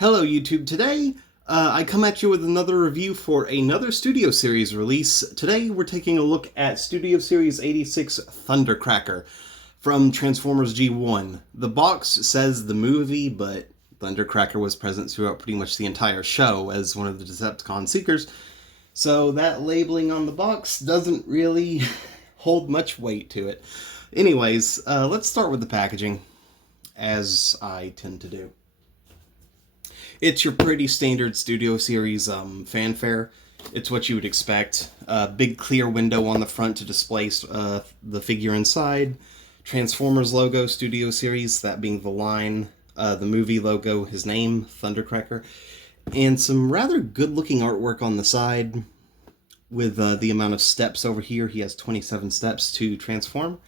Hello YouTube, today I come at you with another review for another Studio Series release. Today we're taking a look at Studio Series 86 Thundercracker from Transformers G1. The box says the movie, but Thundercracker was present throughout pretty much the entire show as one of the Decepticon Seekers, so that labeling on the box doesn't really hold much weight to it. Anyways, let's start with the packaging, as I tend to do. It's your pretty standard Studio Series fanfare. It's what you would expect. Big clear window on the front to display the figure inside. Transformers logo, Studio Series, that being the line. The movie logo, his name, Thundercracker. And some rather good-looking artwork on the side with the amount of steps over here. He has 27 steps to transform.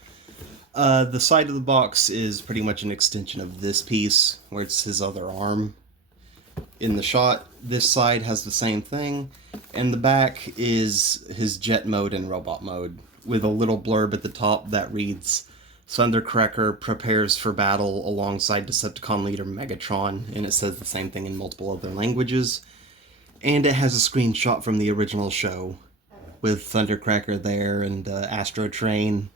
The side of the box is pretty much an extension of this piece, where it's his other arm. In the shot, this side has the same thing, and the back is his jet mode and robot mode, with a little blurb at the top that reads, Thundercracker prepares for battle alongside Decepticon leader Megatron, and it says the same thing in multiple other languages. And it has a screenshot from the original show, with Thundercracker there, and Astro Train,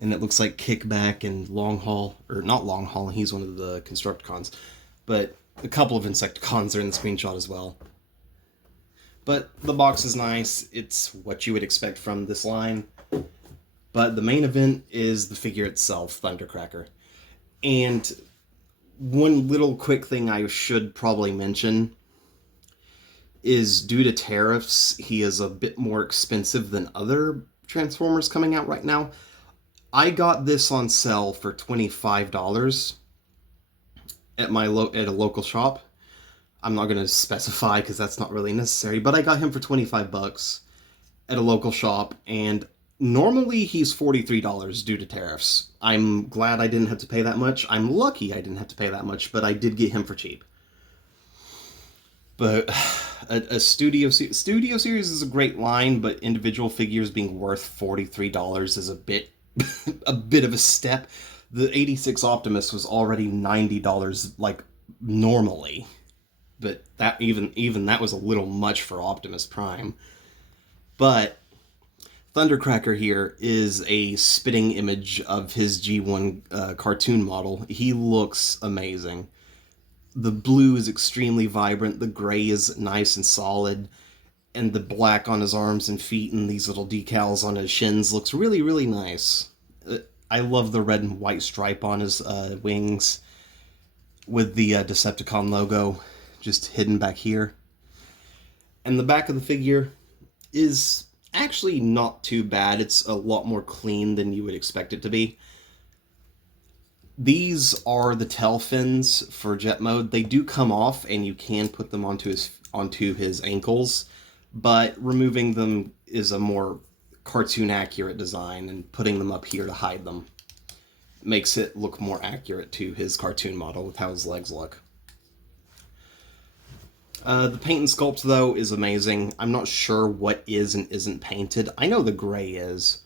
and it looks like Kickback and Long Haul, or not Long Haul, he's one of the Constructicons, but a couple of Insecticons are in the screenshot as well. But the box is nice. It's what you would expect from this line. But the main event is the figure itself, Thundercracker. And one little quick thing I should probably mention is due to tariffs, he is a bit more expensive than other Transformers coming out right now. I got this on sale for $25 at a local shop. I'm not going to specify because that's not really necessary, but I got him for 25 bucks at a local shop, and normally he's $43 due to tariffs. I'm glad I didn't have to pay that much. I'm lucky I didn't have to pay that much, but I did get him for cheap. But a Studio Series is a great line, but individual figures being worth $43 is a bit of a step. The 86 Optimus was already $90 like normally, but that even that was a little much for Optimus Prime. But Thundercracker here is a spitting image of his G1 cartoon model. He looks amazing. The blue is extremely vibrant, the gray is nice and solid, and the black on his arms and feet and these little decals on his shins looks really, really nice. I love the red and white stripe on his wings with the Decepticon logo just hidden back here. And the back of the figure is actually not too bad. It's a lot more clean than you would expect it to be. These are the tail fins for jet mode. They do come off, and you can put them onto his ankles, but removing them is a more cartoon accurate design, and putting them up here to hide them makes it look more accurate to his cartoon model with how his legs look. The paint and sculpt, though, is amazing. I'm not sure what is and isn't painted. I know the gray is,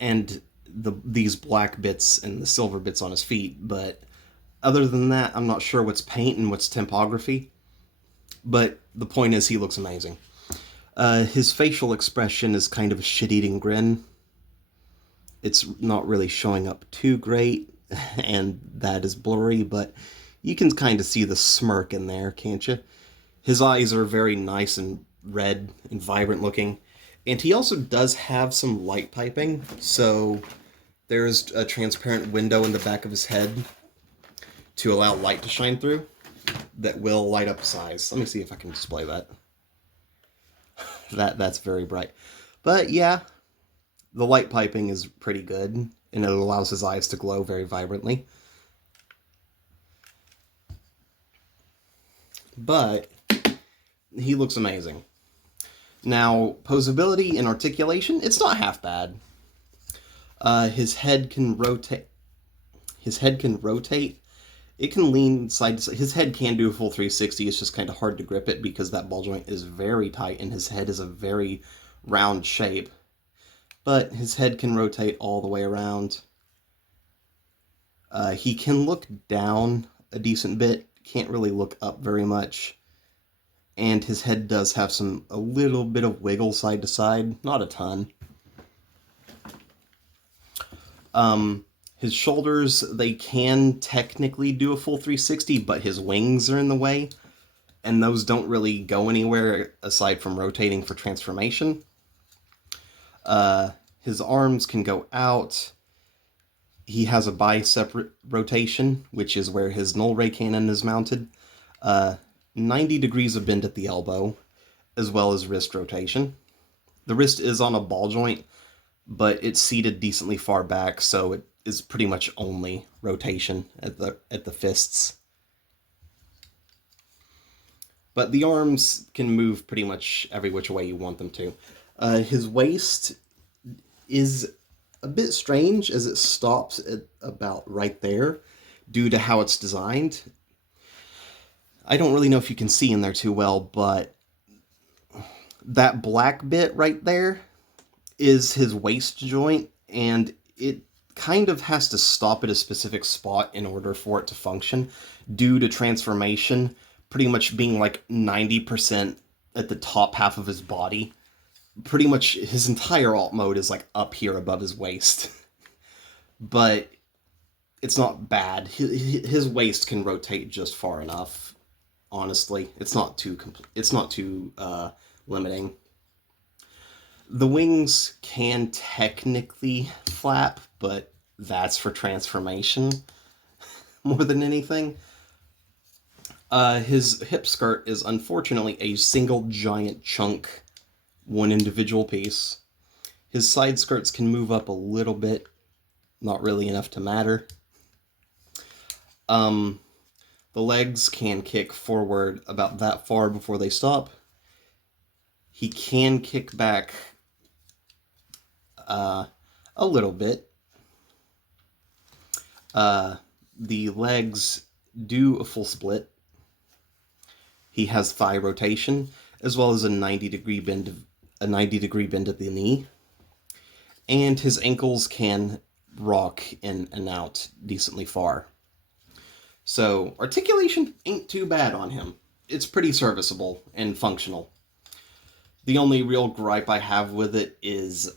and these black bits and the silver bits on his feet, but other than that, I'm not sure what's paint and what's typography. But the point is, he looks amazing. His facial expression is kind of a shit-eating grin. It's not really showing up too great, and that is blurry, but you can kind of see the smirk in there, can't you? His eyes are very nice and red and vibrant looking, and he also does have some light piping, so there's a transparent window in the back of his head to allow light to shine through that will light up his eyes. Let me see if I can display that. That's very bright. But yeah, the light piping is pretty good, and it allows his eyes to glow very vibrantly. But he looks amazing. Now, posability and articulation, it's not half bad. His head can rotate. It can lean side to side. His head can do a full 360. It's just kind of hard to grip it because that ball joint is very tight and his head is a very round shape. But his head can rotate all the way around. He can look down a decent bit can't really look up very much. And his head does have a little bit of wiggle side to side, not a ton. His shoulders, they can technically do a full 360, but his wings are in the way, and those don't really go anywhere aside from rotating for transformation. His arms can go out. He has a bicep rotation, which is where his null ray cannon is mounted. 90 degrees of bend at the elbow, as well as wrist rotation. The wrist is on a ball joint, but it's seated decently far back, so it is pretty much only rotation at the fists. But the arms can move pretty much every which way you want them to. His waist is a bit strange, as it stops at about right there due to how it's designed. I don't really know if you can see in there too well, but that black bit right there is his waist joint, and it kind of has to stop at a specific spot in order for it to function due to transformation pretty much being like 90% at the top half of his body. Pretty much his entire alt mode is like up here above his waist. But it's not bad. His waist can rotate just far enough. Honestly, it's not too limiting. The wings can technically flap, but that's for transformation more than anything. His hip skirt is unfortunately a single giant chunk, one individual piece. His side skirts can move up a little bit, not really enough to matter. The legs can kick forward about that far before they stop. He can kick back a little bit. The legs do a full split. He has thigh rotation, as well as a 90-degree bend at the knee. And his ankles can rock in and out decently far. So, articulation ain't too bad on him. It's pretty serviceable and functional. The only real gripe I have with it is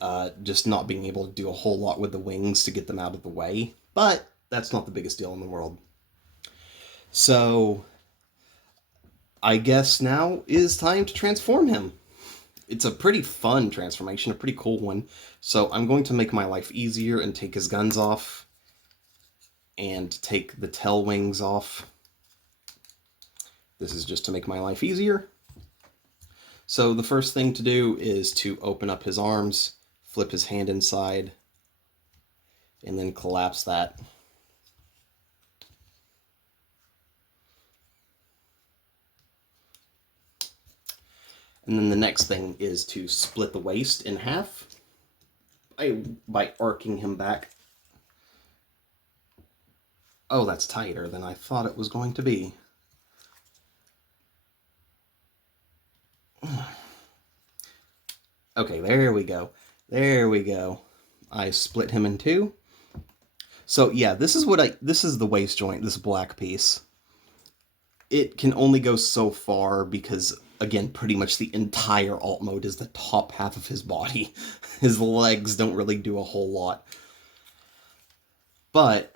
just not being able to do a whole lot with the wings to get them out of the way. But that's not the biggest deal in the world. So, I guess now is time to transform him. It's a pretty fun transformation, a pretty cool one. So I'm going to make my life easier and take his guns off. And take the tail wings off. This is just to make my life easier. So the first thing to do is to open up his arms, flip his hand inside, and then collapse that. And then the next thing is to split the waist in half by arcing him back. Oh, that's tighter than I thought it was going to be. Okay, there we go. There we go. I split him in two. So yeah, this is the waist joint, this black piece. It can only go so far because, again, pretty much the entire alt mode is the top half of his body. His legs don't really do a whole lot. But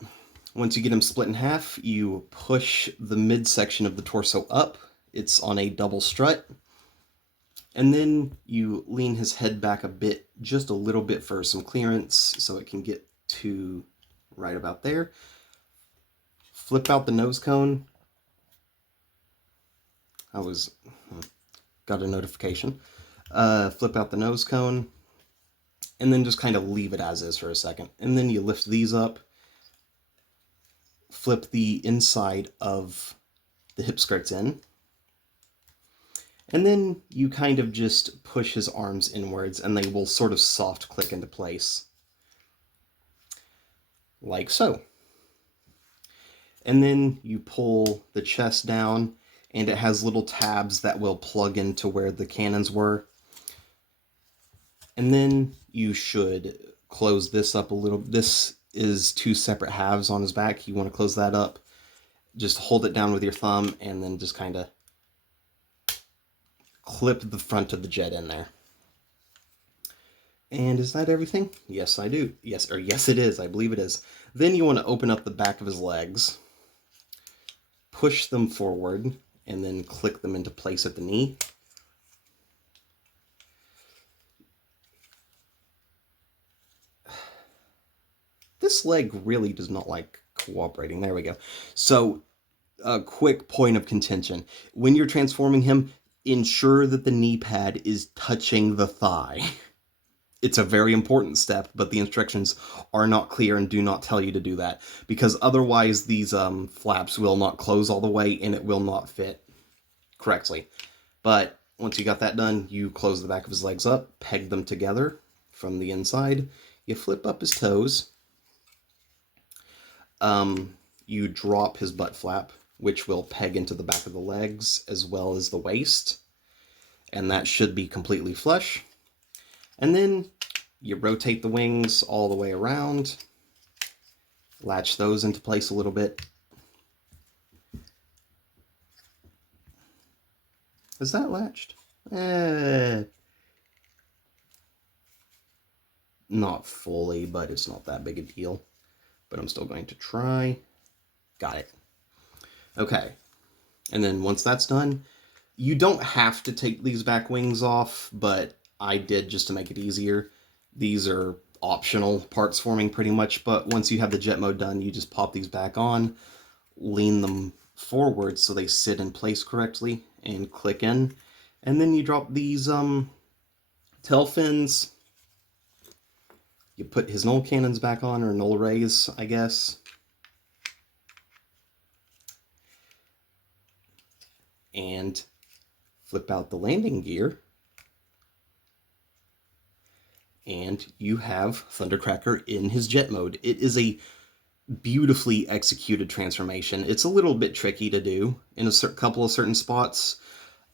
once you get him split in half, you push the midsection of the torso up. It's on a double strut. And then you lean his head back a bit, just a little bit for some clearance, so it can get to right about there. Flip out the nose cone. Got a notification. Flip out the nose cone. And then just kind of leave it as is for a second. And then you lift these up. Flip the inside of the hip skirts in. And then you kind of just push his arms inwards and they will sort of soft click into place. Like so. And then you pull the chest down and it has little tabs that will plug into where the cannons were. And then you should close this up a little. This is two separate halves on his back. You want to close that up. just hold it down with your thumb and then just kind of clip the front of the jet in there. And is that everything? Yes, I do. Yes, or yes it is. I believe it is. Then you want to open up the back of his legs, push them forward, and then click them into place at the knee. This leg really does not like cooperating. There we go. So, a quick point of contention. When you're transforming him, ensure that the knee pad is touching the thigh. It's a very important step, but the instructions are not clear and do not tell you to do that, because otherwise these flaps will not close all the way and it will not fit correctly. But once you got that done, you close the back of his legs up, peg them together from the inside, you flip up his toes, you drop his butt flap, which will peg into the back of the legs as well as the waist, and that should be completely flush. And then you rotate the wings all the way around, latch those into place a little bit. Is that latched? Not fully, but it's not that big a deal. But I'm still going to try. Got it. Okay. And then once that's done, you don't have to take these back wings off, but I did just to make it easier. These are optional parts forming pretty much, but once you have the jet mode done, you just pop these back on, lean them forward so they sit in place correctly, and click in. And then you drop these tail fins. You put his null cannons back on, or null rays, I guess. And flip out the landing gear. And you have Thundercracker in his jet mode. It is a beautifully executed transformation. It's a little bit tricky to do in a couple of certain spots,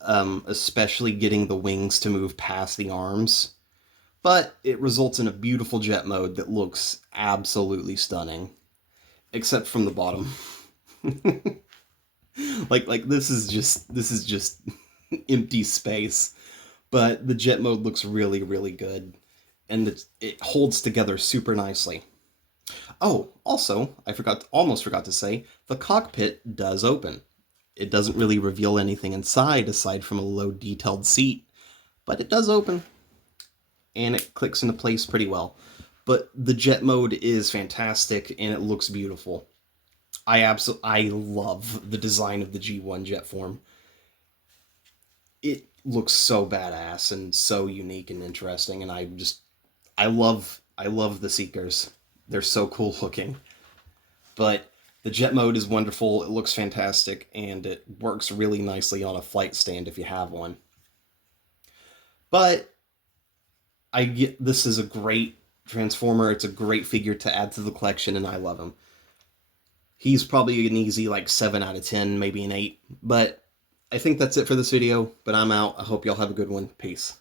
especially getting the wings to move past the arms. But it results in a beautiful jet mode that looks absolutely stunning, except from the bottom. like this is just empty space. But the jet mode looks really, really good, and it holds together super nicely. Oh, also, almost forgot to say, the cockpit does open. It doesn't really reveal anything inside aside from a low detailed seat, but it does open. And it clicks into place pretty well. But the jet mode is fantastic, and it looks beautiful. I love the design of the G1 jet form. It looks so badass and so unique and interesting, and I love the Seekers. They're so cool looking. But the jet mode is wonderful, it looks fantastic, and it works really nicely on a flight stand if you have one. But this is a great Transformer. It's a great figure to add to the collection, and I love him. He's probably an easy, 7 out of 10, maybe an 8. But I think that's it for this video, but I'm out. I hope y'all have a good one. Peace.